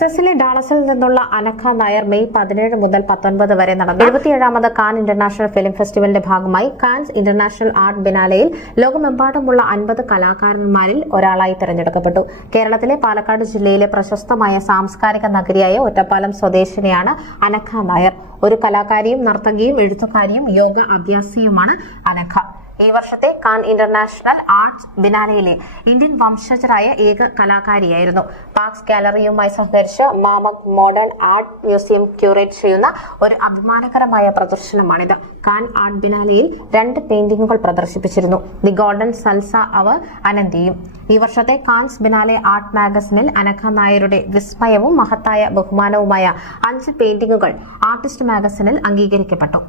ടെക്സസിലെ ഡാളസിൽ നിന്നുള്ള അനഘ നായർ മെയ് 17 മുതൽ 19 വരെ നടന്ന 77ാമത് കാൻ ഇന്റർനാഷണൽ ഫിലിം ഫെസ്റ്റിവലിന്റെ ഭാഗമായി കാൻസ് ഇന്റർനാഷണൽ ആർട്ട് ബിനാലെയിൽ ലോകമെമ്പാടുമുള്ള 50 കലാകാരന്മാരിൽ ഒരാളായി തെരഞ്ഞെടുക്കപ്പെട്ടു. കേരളത്തിലെ പാലക്കാട് ജില്ലയിലെ പ്രശസ്തമായ സാംസ്കാരിക നഗരിയായ ഒറ്റപ്പാലം സ്വദേശിനിയാണ് അനഘ നായർ. ഒരു കലാകാരിയും നർത്തകിയും എഴുത്തുകാരിയും യോഗ അഭ്യാസിയുമാണ് അനഘ. ഈ വർഷത്തെ കാൻ ഇന്റർനാഷണൽ ആർട്സ് ബിനാലെയിലെ ഇന്ത്യൻ വംശജരായ ഏക കലാകാരിയായിരുന്നു. പാക്സ് ഗാലറിയുമായി സഹകരിച്ച് MAMAC modern art museum curate ചെയ്യുന്ന ഒരു അഭിമാനകരമായ പ്രദർശനമാണിത്. കാൻ ആർട്ട് ബിനാലെയിൽ 2 പെയിന്റിംഗുകൾ പ്രദർശിപ്പിച്ചിരുന്നു. ദി ഗോൾഡൻ സൽസ അവർ അനന്തിയും. ഈ വർഷത്തെ കാൻസ് ബിനാലെ ആർട്ട് മാഗസിനിൽ അനഘ നായരുടെ വിസ്മയവും മഹത്തായ ബഹുമാനവുമായ 5 പെയിന്റിംഗുകൾ ആർട്ടിസ്റ്റ് മാഗസിനിൽ അംഗീകരിക്കപ്പെട്ടു.